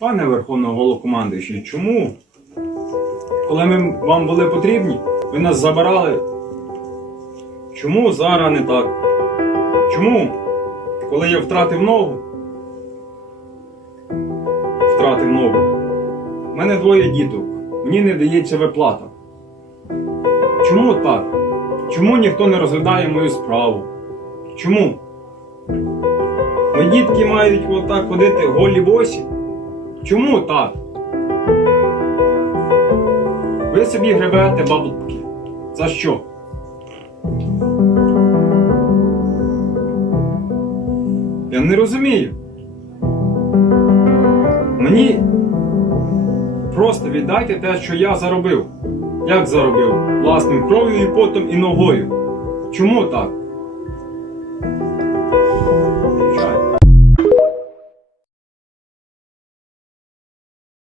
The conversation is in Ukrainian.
Пане Верховний Головкомандуючий, чому? Коли ми вам були потрібні, ви нас забирали. Чому зараз не так? Чому? Коли я втратив ногу? Втратив ногу. У мене двоє діток. Мені не дається виплата. Чому так? Чому ніхто не розглядає мою справу? Чому? Мої дітки мають отак ходити голі босі? Чому так? Ви собі гребете бабки. За що? Я не розумію. Мені просто віддайте те, що я заробив. Як заробив? Власним кров'ю і потом і ногою. Чому так?